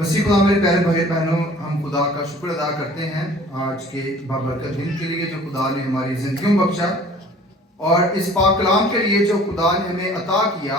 मसीह खुदा मेरे प्यारे भाई बहनों, हम खुदा का शुक्र अदा करते हैं आज के बाबरकत दिन के लिए जो खुदा ने हमारी जिंदगी में बख्शा, और इस पाक कलाम के लिए जो खुदा ने हमें अता किया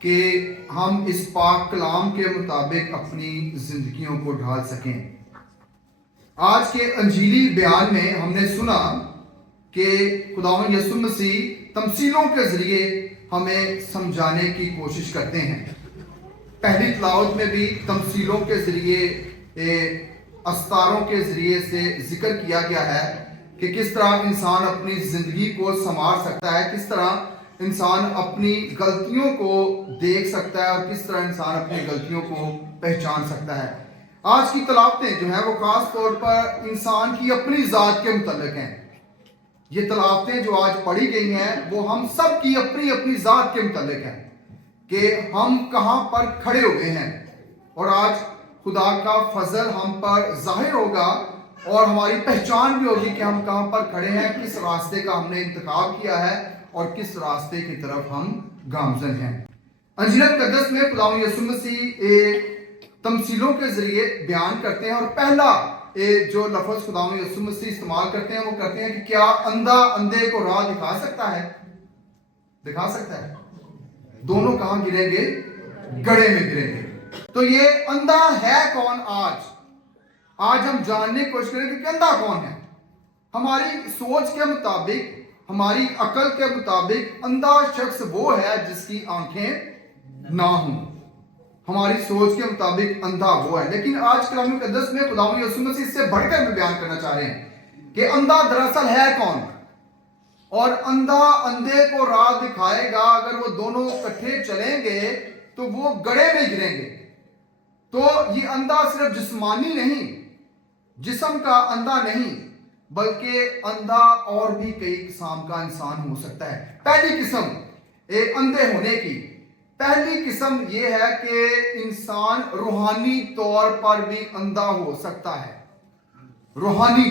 कि हम इस पाक कलाम के मुताबिक अपनी जिंदगियों को ढाल सकें। आज के अंजीली बयान में हमने सुना कि खुदावंद यीशु मसीह तमसीलों के जरिए हमें समझाने की कोशिश करते हैं। पहली तलावत में भी तमसीलों के जरिए, अस्तारों के जरिए से जिक्र किया गया है कि किस तरह इंसान अपनी ज़िंदगी को संवार सकता है, किस तरह इंसान अपनी गलतियों को देख सकता है और किस तरह इंसान अपनी गलतियों को पहचान सकता है। आज की तलावतें जो हैं वो खास तौर पर इंसान की अपनी ज़ात के मुतल्लिक हैं। ये तलावतें जो आज पढ़ी गई हैं वो हम सब की अपनी अपनी ज़ात के मुतल्लिक हैं कि हम कहाँ पर खड़े हुए हैं, और आज खुदा का फजल हम पर जाहिर होगा और हमारी पहचान भी होगी कि हम कहाँ पर खड़े हैं, किस रास्ते का हमने इंतखाब किया है और किस रास्ते की तरफ हम गामजन हैं। अंजील मुक़द्दस में खुदावंद यीशु मसीह तमसीलों के जरिए बयान करते हैं, और पहला जो लफ्ज़ खुदावंद यीशु मसीह इस्तेमाल करते हैं वो करते हैं कि क्या अंधा अंधे को राह दिखा सकता है? दिखा सकता है। दोनों कहां गिरेंगे? गड्ढे में गिरेंगे। तो ये अंधा है कौन? आज हम जानने की कोशिश करेंगे कि अंधा कौन है। हमारी सोच के मुताबिक, हमारी अकल के मुताबिक अंधा शख्स वो है जिसकी आंखें ना हों। हमारी सोच के मुताबिक अंधा वो है, लेकिन आज कलाम मुक़द्दस में खुदावंद यीशु मसीह इससे बढ़कर बयान करना चाह रहे हैं कि अंधा दरअसल है कौन, और अंधा अंधे को राह दिखाएगा। अगर वो दोनों इकट्ठे चलेंगे तो वो गड्ढे में गिरेंगे। तो ये अंधा सिर्फ जिस्मानी नहीं, जिस्म का अंधा नहीं, बल्कि अंधा और भी कई किस्म का इंसान हो सकता है। पहली किस्म अंधे होने की पहली किस्म ये है कि इंसान रूहानी तौर पर भी अंधा हो सकता है। रूहानी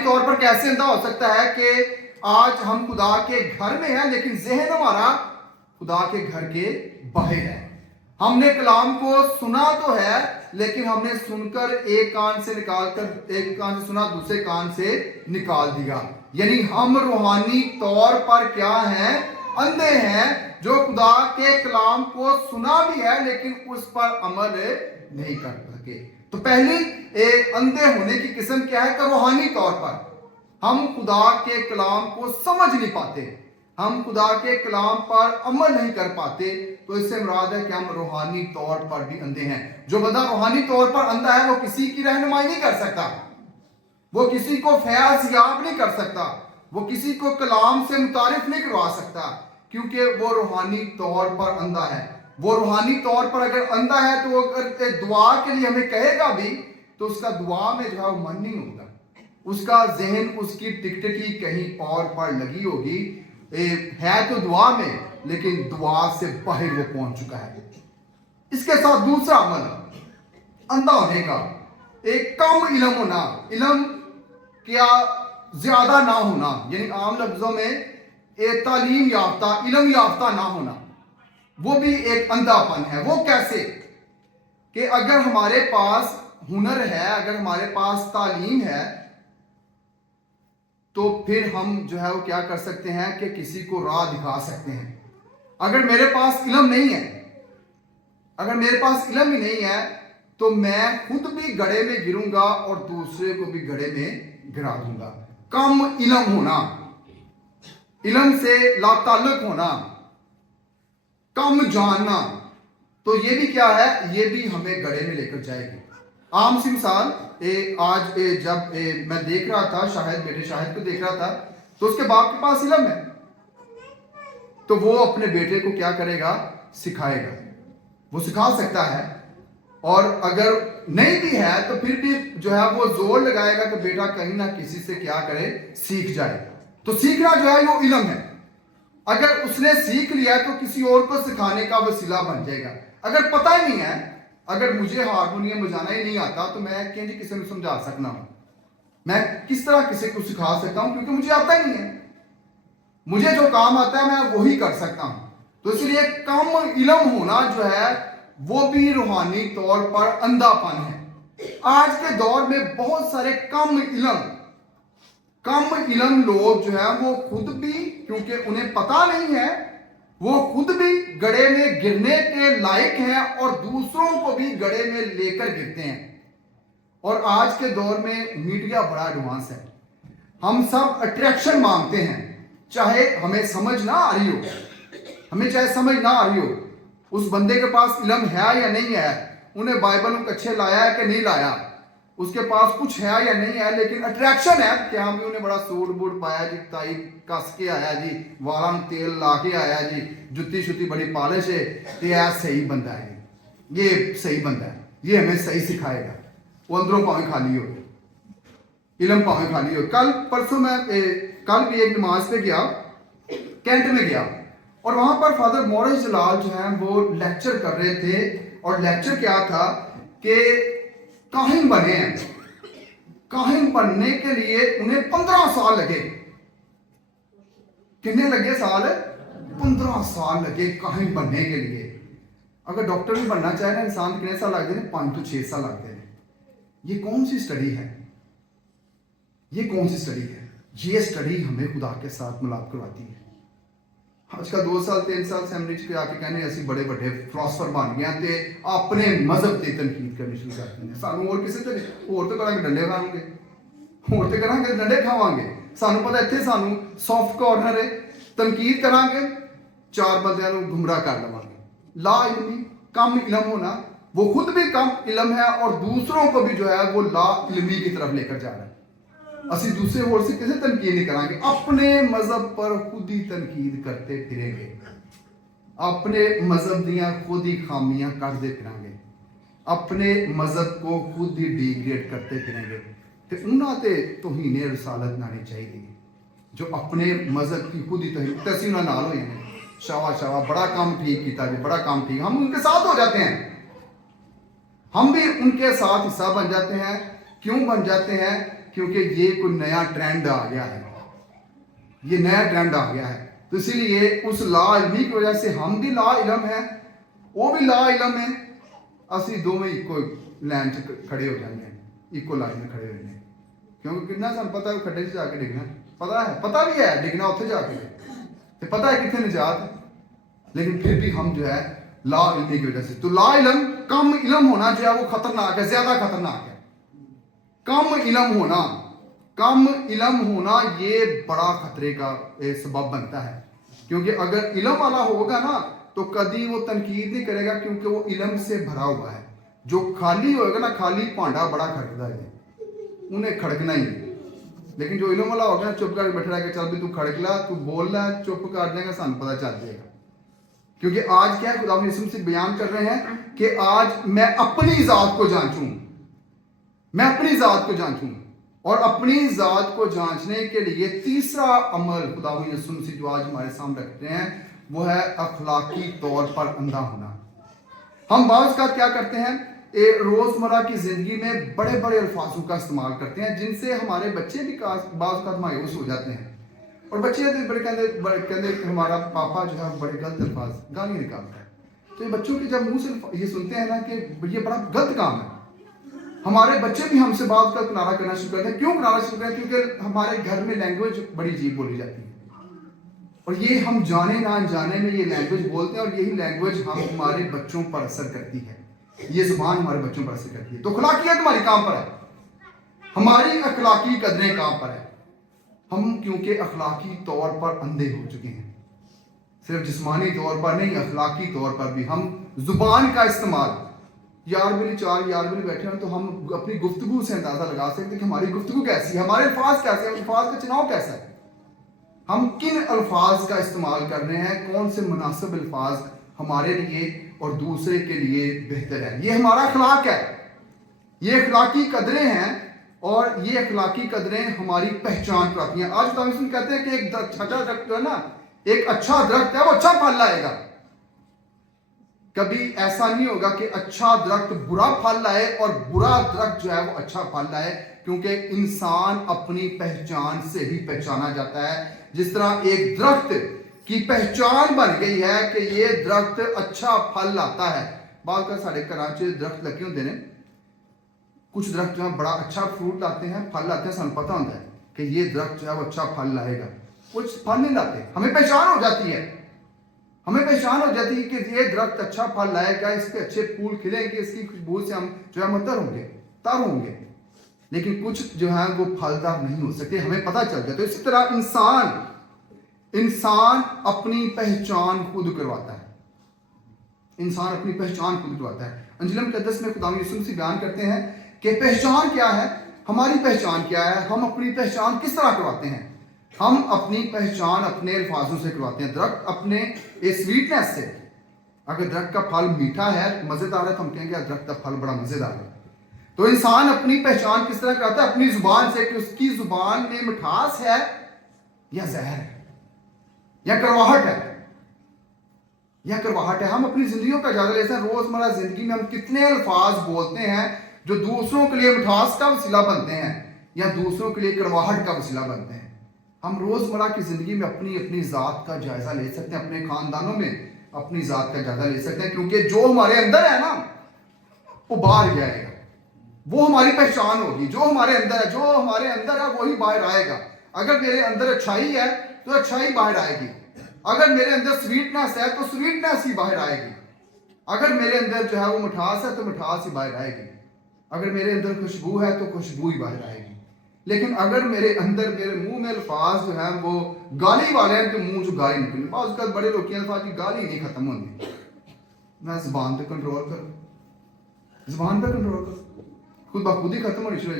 तौर पर कैसे अंधा हो सकता है कि आज हम खुदा के घर में हैं लेकिन ज़हन हमारा खुदा के घर के बाहर है। हमने कलाम को सुना तो है, लेकिन हमने सुनकर एक कान से निकालकर, एक कान से सुना दूसरे कान से निकाल दिया। यानी हम रूहानी तौर पर क्या हैं? अंधे हैं, जो खुदा के कलाम को सुना भी है लेकिन उस पर अमल नहीं कर सके। तो पहली अंधे होने की किस्म क्या है? कि रूहानी तौर पर हम खुदा के कलाम को समझ नहीं पाते, हम खुदा के कलाम पर अमल नहीं कर पाते। तो इससे मुराद है कि हम रूहानी तौर पर भी अंधे हैं। जो बंदा रूहानी तौर पर अंधा है वो किसी की रहनुमाई नहीं कर सकता, वो किसी को फैज़ याब नहीं कर सकता, वो किसी को कलाम से मुतारिफ नहीं करवा सकता, क्योंकि वो रूहानी तौर पर अंधा है। वो रूहानी तौर पर अगर अंधा है तो अगर दुआ के लिए हमें कहेगा भी तो उसका दुआ में जो है वो मन नहीं होगा, उसका जहन, उसकी टिकटिकी कहीं और पर लगी होगी। है तो दुआ में, लेकिन दुआ से बाहर वो पहुंच चुका है। इसके साथ दूसरा अमल अंधा होने का, एक कम इल्म होना, इल्म क्या ज्यादा ना होना, यानी आम लफ्जों में तालीम याफ्ता, इल्म याफ्ता ना होना, वो भी एक अंधापन है। वो कैसे? कि अगर हमारे पास हुनर है, अगर हमारे पास तालीम है, तो फिर हम जो है वो क्या कर सकते हैं कि किसी को राह दिखा सकते हैं। अगर मेरे पास इल्म नहीं है, अगर मेरे पास इल्म ही नहीं है, तो मैं खुद भी गड्ढे में गिरूंगा और दूसरे को भी गड्ढे में गिरा दूंगा। कम इल्म होना, इल्म से लाताल्लुक होना, कम जानना, तो ये भी क्या है? ये भी हमें गड्ढे में लेकर जाएगी। आम सी मिसाल, आज जब मैं देख रहा था, बेटे शाहिद को देख रहा था, तो उसके बाप के पास इल्म है, तो वो अपने बेटे को क्या करेगा? सिखाएगा। वो सिखा सकता है, और अगर नहीं भी है तो फिर भी जो है वो जोर लगाएगा कि बेटा कहीं ना किसी से क्या करे, सीख जाए। तो सीखना जो है वो इल्म है। अगर उसने सीख लिया तो किसी और को सिखाने का वसीला बन जाएगा। अगर पता ही नहीं है, अगर मुझे हारमोनियम बजाना ही नहीं आता तो मैं किसी को समझा सकना हूं, मैं किस तरह किसी को सिखा सकता हूं? क्योंकि मुझे आता ही नहीं है। मुझे जो काम आता है मैं वही कर सकता हूं। तो इसलिए कम इल्म होना जो है वो भी रूहानी तौर पर अंधापन है। आज के दौर में बहुत सारे कम इल्म लोग जो है वो खुद भी, क्योंकि उन्हें पता नहीं है, वो खुद भी गड्ढे में गिरने के लायक हैं और दूसरों को भी गड्ढे में लेकर गिरते हैं। और आज के दौर में मीडिया बड़ा एडवांस है। हम सब अट्रैक्शन मांगते हैं, चाहे हमें समझ ना आ रही हो, उस बंदे के पास इल्म है या नहीं है, उन्हें बाइबल कच्चे लाया है कि नहीं लाया, उसके पास कुछ है या नहीं है, लेकिन अट्रैक्शन है कि हम भी उन्हें बड़ा सूट बूट पाया जी, ताई कस के आया जी, वाला में तेल ला के आया जी, जुत्ती शुत्ती बड़ी पॉलिश है, तो यह सही बंदा है, ये सही बंदा है, ये हमें सही सिखाएगा। वो अंदरों पावे खाली हो, इल्म पावे खाली हो। कल भी एक नमाज पे गया, कैंट में गया, और वहां पर फादर मोरिस जलाल जो है वो लेक्चर कर रहे थे। और लेक्चर क्या था कि काहिन बने हैं, काहिन बनने के लिए उन्हें 15 साल लगे। कितने लगे साल? 15 साल लगे काहिन बनने के लिए। अगर डॉक्टर भी बनना चाहे ना इंसान, कितने साल लगते हैं? 5 to 6 साल लगते हैं। ये कौन सी स्टडी है? ये स्टडी हमें खुदा के साथ मिलाप करवाती है। आज का 2 साल 3 साल सेमिनरी च आके कहने असी बड़े बड़े फिलोसफर बन गए ते अपने मजहब की तनकीद करनी शुरू कर देंगे। सानू और किसी ते होर तो करांगे डंडे खावांगे, होर तो करांगे डंडे खावांगे। सानू पता इत्थे सानू सॉफ्ट कॉर्नर है, तनकीद करांगे, 4 बंदियां नू गुमराह कर लवांगे। ला इल्मी, कम इल्म होना, वो खुद भी कम इल्म है और दूसरों को भी जो है वो ला इल्मी की तरफ लेकर जा रहा है। असी दूसरे होर से किसी तनकीद नहीं करांगे, अपने मजहब पर खुद ही तनकीद करते फिरेंगे, अपने मजहब दियां खुद ही खामियां कटते फिरेंगे, अपने मजहब को खुद ही डिग्रेड करते फिरेंगे। तो उन्होंने ते तौहीने रसालत लानी चाहिए जो अपने मजहब की खुद ही तौहीन। तसी उन्होंने नाल होए ने, शावा बड़ा काम ठीक किया जी, बड़ा काम ठीक, हम उनके साथ हो जाते हैं, हम भी उनके साथ हिस्सा बन जाते हैं। क्यों बन जाते हैं? क्योंकि ये कोई नया ट्रेंड आ गया है, ये नया ट्रेंड आ गया है। तो इसीलिए उस ला इल्मी की वजह से हम भी ला इल्म है, वो भी ला इल्म है, असी दोवें इको लाइन च खड़े हो जाएंगे, इको लाइन में खड़े रहने। क्योंकि कितना सन पता है खड्डे च जाके डिगना, पता भी है डिगना उत्थे जाके, तो पता है कितने निजात, लेकिन फिर भी हम जो है ला इल्मी की वजह से। तो ला इल्म, कम इल्म होना जो है वो खतरनाक है, ज्यादा खतरनाक है। कम इल्म होना ये बड़ा खतरे का सबब बनता है। क्योंकि अगर इल्म वाला होगा ना तो कभी वो तनकीद नहीं करेगा, क्योंकि वो इल्म से भरा हुआ है। जो खाली होगा ना, खाली भांडा बड़ा खड़कता है, उन्हें खड़कना ही नहीं। लेकिन जो इल्म वाला होगा ना, चुप करके बैठा रहेगा, चल भी तू खड़क ला, तू बोल ला, चुप कर देगा, सानू पता चल जाएगा। क्योंकि आज क्या है, खुदा यीशु मसीह बयान कर रहे हैं कि आज मैं अपनी जात को जांचूं, मैं अपनी जात को जांचूं। और अपनी जात को जांचने के लिए तीसरा अमल खुदा यीशु मसीह जो आज हमारे सामने रखते हैं वो है अखलाकी तौर पर अंधा होना। हम बाज़ का क्या करते हैं, रोजमर्रा की जिंदगी में बड़े बड़े अल्फाजों का इस्तेमाल करते हैं, जिनसे हमारे बच्चे भी बाज़ का मायूस हो जाते हैं। और बच्चे बड़े कहते हमारा पापा जो है बड़े गलत अल्फाज गाली निकालता है। तो ये बच्चों के जब मुंह से ये सुनते हैं ना कि ये बड़ा गलत काम है, हमारे बच्चे भी हमसे बात का किनारा करना शुरू करते हैं। क्यों किनारा शुरू करते हैं? क्योंकि हमारे घर में लैंग्वेज बड़ी अजीब बोली जाती है, और ये हम जाने ना जाने में ये लैंग्वेज बोलते हैं, और यही लैंग्वेज हम हमारे बच्चों पर असर करती है, ये जुबान हमारे बच्चों पर असर करती है। तो अखलाकियत हमारी कहां पर है? हमारी अखलाकी कदरें कहां पर है? हम क्योंकि अखलाकी तौर पर अंधे हो चुके हैं, सिर्फ जिस्मानी तौर पर नहीं, अखलाकी तौर पर भी। हम जुबान का इस्तेमाल, चार यार मिली बैठे हैं तो हम अपनी गुफ्तगू से अंदाजा लगा सकते हैं कि हमारी गुफ्तगू कैसी है, हमारे अल्फाज कैसे हैं, अल्फाज का चुनाव कैसा है, हम किन अल्फाज का इस्तेमाल कर रहे हैं, कौन से मुनासिब अल्फाज हमारे लिए और दूसरे के लिए बेहतर है। ये हमारा अखलाक है, ये अखलाकी कदरें हैं, और ये अखलाकी कदरें हमारी पहचान कराती हैं। आज तो कहते हैं कि एक अच्छा दरख्त जो है ना, एक अच्छा दरख्त है वो अच्छा फल लाएगा। कभी ऐसा नहीं होगा कि अच्छा दरख्त बुरा फल लाए और बुरा दरख्त जो है वो अच्छा फल लाए, क्योंकि इंसान अपनी पहचान से ही पहचाना जाता है। जिस तरह एक दरख्त की पहचान बन गई है कि ये दरख्त अच्छा फल लाता है, بعض کا سارے گھراں چ درخت لگے ہوندے نے, کچھ درخت جو ہے بڑا اچھا فروٹ لاتے ہیں, پھل لاتے ہیں, سن پتہ ہوتا ہے کہ یہ درخت جو ہے وہ اچھا پھل لائے گا. کچھ پھل نہیں لاتے, ہمیں پہچان ہو جاتی ہے, ہمیں پہچان ہو جاتی ہے کہ یہ درخت اچھا پھل لائے گا, اس پہ اچھے پھول کھلیں گے, اس کی خوشبو سے ہم جو ہے متر ہوں گے, تر ہوں گے. لیکن کچھ جو ہیں وہ پھلدار نہیں ہو سکتے, ہمیں پتہ چل جاتا ہے. اسی طرح انسان اپنی پہچان خود کرواتا ہے, انسان اپنی پہچان خود کرواتا ہے. انجیل مقدس میں خدا یسوع مسیح بیان کرتے ہیں کہ پہچان کیا ہے, ہماری پہچان کیا ہے, ہم اپنی پہچان کس طرح کرواتے ہیں. ہم اپنی پہچان اپنے الفاظوں سے کرواتے ہیں. درخت اپنے سویٹنس سے, اگر درخت کا پھل میٹھا ہے, مزیدار ہے, تو ہم کہیں گے درخت کا پھل بڑا مزیدار ہے. تو انسان اپنی پہچان کس طرح کرتا ہے, اپنی زبان سے, کہ اس کی زبان میں مٹھاس ہے یا زہر ہے یا کرواہٹ ہے, یا کرواہٹ ہے. ہم اپنی زندگیوں کا جائزہ لیتے ہیں. روزمرہ زندگی میں ہم کتنے الفاظ بولتے ہیں جو دوسروں کے لیے مٹھاس کا وسیلہ بنتے ہیں یا دوسروں کے لیے کرواہٹ کا وسیلہ بنتے ہیں. ہم روزمرہ کی زندگی میں اپنی ذات کا جائزہ لے سکتے ہیں, اپنے خاندانوں میں اپنی ذات کا جائزہ لے سکتے ہیں, کیونکہ جو ہمارے اندر ہے نا وہ باہر جائے گا, وہ ہماری پہچان ہوگی. جو ہمارے اندر ہے وہی باہر آئے گا. اگر میرے اندر اچھائی ہے تو اچھائی باہر آئے گی, اگر میرے اندر سویٹنس ہے تو سویٹنس ہی باہر آئے گی, اگر میرے اندر جو ہے وہ مٹھاس ہے تو مٹھاس ہی باہر آئے گی, اگر میرے اندر خوشبو ہے تو خوشبو ہی باہر آئے گی. لیکن اگر میرے منہ میں الفاظ جو ہیں وہ گالی والے ہیں تو منہ جو گالی نکلے. بعض اوقات بڑے لوگ ہیں الفاظ کی گالی نہیں ختم ہوتی. میں زبان پہ کنٹرول کروں, زبان پہ کنٹرول کروں, خود بخود ہی ختم ہونی شروع.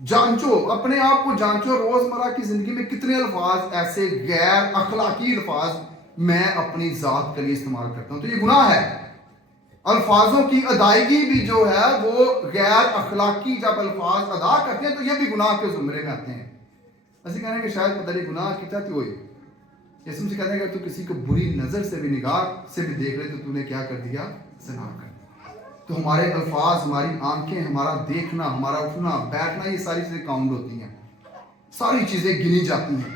جانچو, اپنے آپ کو جانچو, روزمرہ کی زندگی میں کتنے الفاظ ایسے غیر اخلاقی الفاظ میں اپنی ذات کے لیے استعمال کرتا ہوں. تو یہ گناہ ہے. الفاظوں کی ادائیگی بھی جو ہے وہ غیر اخلاقی, جب الفاظ ادا کرتے ہیں تو یہ بھی گناہ کے زمرے میں آتے ہیں. ایسے کہنے کہ شاید پتہ نہیں گناہ کیا تو ہوئی, اسم سے کہتے ہیں کہ تو کسی کو بری نظر سے بھی, نگاہ سے بھی دیکھ لے تو نے کیا کر دیا, زنا کر دیا. تو ہمارے الفاظ, ہماری آنکھیں, ہمارا دیکھنا, ہمارا اٹھنا بیٹھنا, یہ ساری چیزیں کاؤنٹ ہوتی ہیں, ساری چیزیں گنی جاتی ہیں,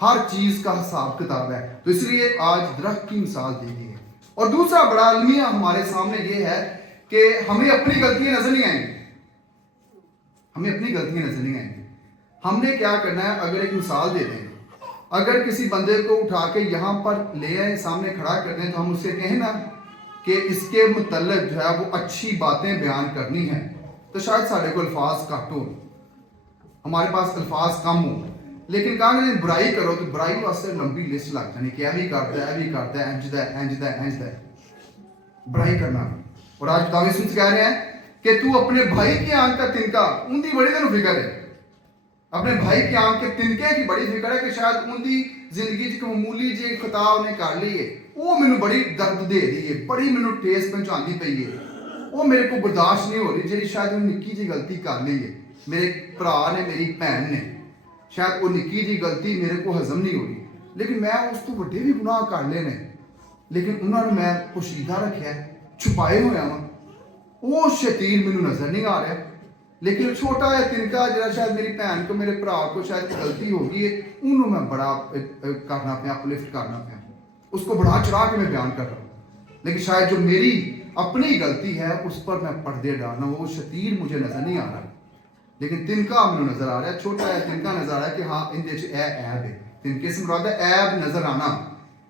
ہر چیز کا حساب کتاب ہے. تو اس لیے آج درخت کی مثال دی گئی ہے. اور دوسرا بڑا المیہ ہمارے سامنے یہ ہے کہ ہمیں اپنی غلطیاں نظر نہیں آئیں گی, ہمیں اپنی غلطیاں نظر نہیں آئیں گی. ہم نے کیا کرنا ہے, اگر ایک مثال دے دیں, اگر کسی بندے کو اٹھا کے یہاں پر لے آئیں, سامنے کھڑا کر دیں, تو ہم اس سے کہیں نا کہ اس کے متعلق جو ہے وہ اچھی باتیں بیان کرنی ہیں, تو شاید سارے کو الفاظ کٹ ہو, ہمارے پاس الفاظ کم ہو. لیکن کہاں کہ برائی کرو تو برائی واسطے لمبی لسٹ لگ جانی کہ بھی کرتا ہے, انج ہے برائی کرنا. اور آج خدا یسوع کہہ رہے ہیں کہ تو اپنے بھائی کی آنکھ کا تنکا, ان دی بڑی تینوں فکر ہے, اپنے بھائی کی آنکھ کے تنکے کی بڑی فکر ہے کہ شاید ان دی زندگی کی معمولی جی خطا انہیں کر لی ہے, وہ مینوں بڑی درد دے رہی ہے, بڑی مینوں ٹھیس پہنچاندی پئی ہے, وہ میرے کو برداشت نہیں ہو رہی, جی شاید وہ نکی جی غلطی کر لی ہے, میرے بھرا نے, میری بہن نے, شاید وہ نکی جی غلطی میرے کو ہضم نہیں ہو رہی, لیکن میں اس تو وڈے بھی گناہ کر لے نے, لیکن انہوں نے میں پوشیدہ رکھا ہے, چھپائے ہوئے ہوں, وہ شتیر مینوں نظر نہیں آ رہا. لیکن چھوٹا یا تنکا جڑا شاید میری بہن کو, میرے بھرا کو شاید غلطی ہوگی ہے, انہوں میں بڑا کرنا پیا, اپلفٹ کرنا پیا, اس کو بڑا چڑھا کے میں بیان کر رہا ہوں. لیکن شاید جو میری اپنی غلطی ہے اس پر میں پردے ڈالنا, وہ شتیر مجھے نظر نہیں آ رہا, لیکن تنکا مجھے نظر آ رہا ہے, چھوٹا ہے تنکا نظر آ رہا ہے کہ ہاں ان دے عیب ہے. تنکے سے مراد ہے عیب نظر آنا,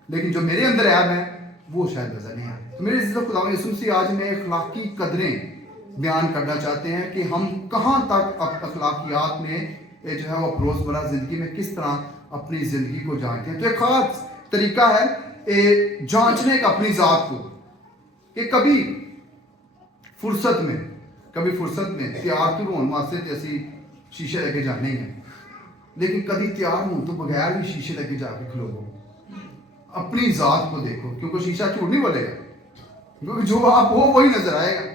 لیکن جو میرے اندر عیب ہے وہ شاید نظر نہیں آ رہا. تو میرے عزیزو, خدا یسوع مسیح آج میں اخلاقی قدریں بیان کرنا چاہتے ہیں کہ ہم کہاں تک اخلاقیات میں جو ہے وہ روزمرہ زندگی میں کس طرح اپنی زندگی کو جانتے ہیں. تو ایک خاص طریقہ ہے جانچنے کا اپنی ذات کو, کہ کبھی فرصت میں تیار تو ہونے واسطے تے اسی شیشے لے کے جانے ہیں, لیکن کبھی تیار ہوں تو بغیر بھی شیشے لے کے جا کے کھلو, اپنی ذات کو دیکھو, کیونکہ شیشہ جھوٹ نہیں بولے گا, کیونکہ جو آپ ہو وہی نظر آئے گا,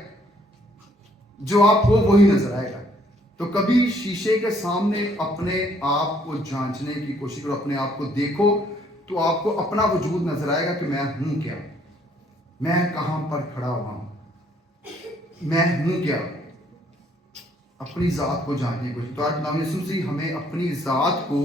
جو آپ ہو وہی نظر آئے گا. تو کبھی شیشے کے سامنے اپنے آپ کو جانچنے کی کوشش کرو, اپنے آپ کو دیکھو, تو آپ کو اپنا وجود نظر آئے گا کہ میں ہوں کیا, میں کہاں پر کھڑا ہوا ہوں, میں ہوں کیا. اپنی ذات کو جاننے کی کوشش. تو آج خدا یسوع مسیح ہمیں اپنی ذات کو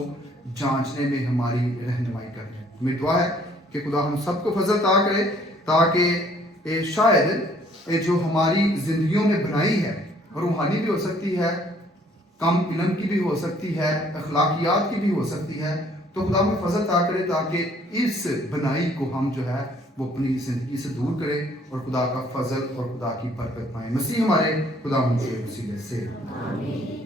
جانچنے میں ہماری رہنمائی کر رہے ہیں. میری دعا ہے کہ خدا ہم سب کو فضل عطا کرے, تاکہ شاید जो हमारी ज़िंदगियों में बनाई है, रूहानी भी हो सकती है, कम इल्म की भी हो सकती है, अखलाकियात की भी हो सकती है, तो खुदा में फजल अता करे ताकि इस बनाई को हम जो है वो अपनी ज़िंदगी से दूर करें और खुदा का फजल और खुदा की बरकत पाएं। मसीह हमारे खुदा उनसे वसीले से।